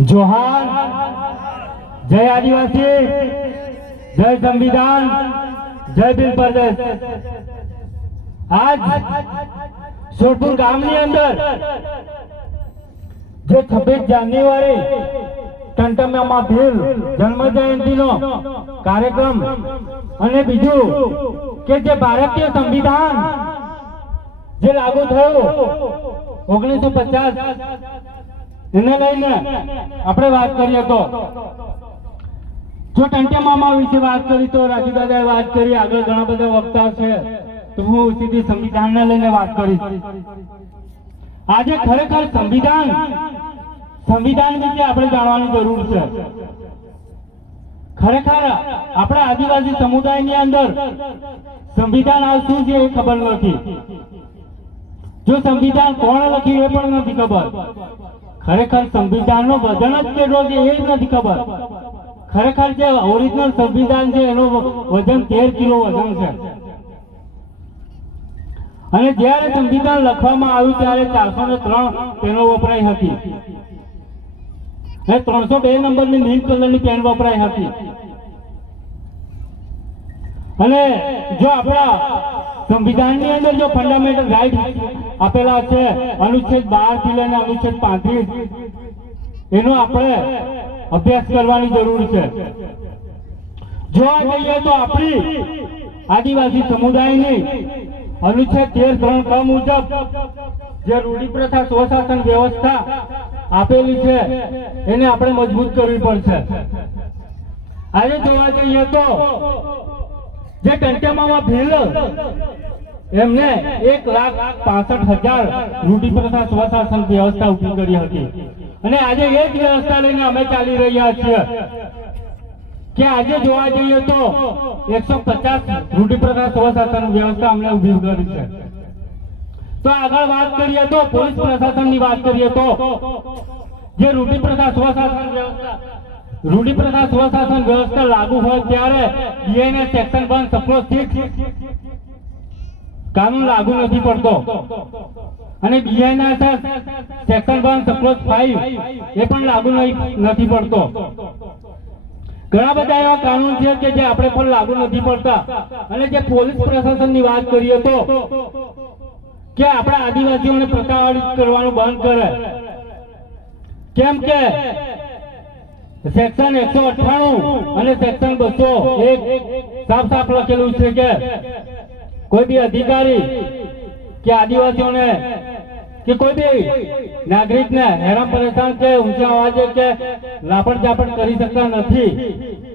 जोहार, जय आदिवासी, जय संविधान, जय बिल प्रदेश। आज सोरपुर गामनी अंदर जो 26 जान्युआरी टंटम्यामा भील जन्म जयंतीनो कार्यक्रम અને બીજું કે જે ભારતીય સંવિધાન જે લાગુ થયું 1950 એને લઈને આપણે વાત કરીએ તો જો ટંટમામા વિશે વાત કરી તો રાજુદાદાએ વાત કરી, આગળ ઘણા બધા વક્તાઓ છે તો હું સીધી સંવિધાનને લઈને વાત કરીશ। આજે ખરેખર સંવિધાન વિશે આપણે જાણવાની જરૂર છે। ખરેખર આપણા આદિવાસી સમુદાયની અંદર સંવિધાન આ શું છે એ ખબર નથી। જો સંવિધાન કોણ લખ્યું એ પણ નથી ખબર। ખરેખર સંવિધાનનો વજન જ કેટલો છે એ જ નથી ખબર। ખરેખર જે ઓરિજિનલ સંવિધાન છે એનો વજન 13 કિલો વજન છે। અને જ્યારે સંવિધાન લખવામાં આવ્યું ત્યારે 403 પેનો વપરાઈ હતી અને 302 નંબરની નીલ કલરની પેન વપરાઈ હતી। અને જો આપણા સંવિધાનની અંદર જો ફંડામેન્ટલ રાઈટ આપેલા છે અનુચ્છેદ 12 થી લઈને અનુચ્છેદ 35 એનો આપણે અભ્યાસ કરવાની જરૂર છે। જોવા જઈએ તો આપણી આદિવાસી સમુદાયની अनुच्छेद 13(3) क मुजब जे रूढ़ी प्रथा स्वशासन व्यवस्था आपेली छे एने आपणे मजबूत करवी पड़शे। आजे जोवा जईए तो जे टंटमामा भील एमने 1,65,000 रूढ़ी प्रथा स्वशासन व्यवस्था ऊभी करी हती अने आजे ए ज व्यवस्था लईने अमे चाली रह्या छीए कि आजे जोवा जईए तो 150 रूढ़ी प्रथा स्वशासन व्यवस्था हमने उभी करी है। तो आगे बात करिए तो पुलिस प्रशासन की बात करिए तो जे रूढ़ी प्रथा स्वशासन व्यवस्था लागू हो त्यारे बीएनएस सेक्शन 1 सप्लो 6 कानून लागू नहीं पड़तो અને बीएनएस सेक्शन 1 सप्लो 5 એ પણ लागू नहीं पड़तो। ઘણા બધા એવા કાનૂન છે કે જે આપણે પર લાગુ નથી પડતા। અને જે પોલીસ પ્રશાસનની વાત કરીએ તો કે આપણા આદિવાસીઓને પ્રતાડિત કરવાનું બંધ કરે। કેમ કે સેક્શન 198 અને સેક્શન 201 સાફ સાફ લખેલું છે કે કોઈ भी અધિકારી કે આદિવાસીઓને कि कोई भी नागरिक ने हैरान परेशान के ऊंचा आवाजे के लापड़ जापड़ करी सकता नहीं।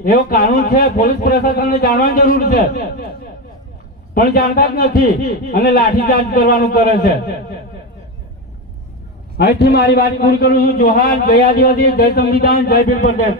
एवो कानून है, पुलिस प्रशासन ने जानવાની જરૂર છે પણ જાણતા જ નથી અને લાઠીચાર્જ કરવાનું કરે છે। અહીંથી મારી વાત પૂરી કરું છું। જોહાર, જય આદિવાસી, જય સંવિધાન, જય વીર પ્રદેશ।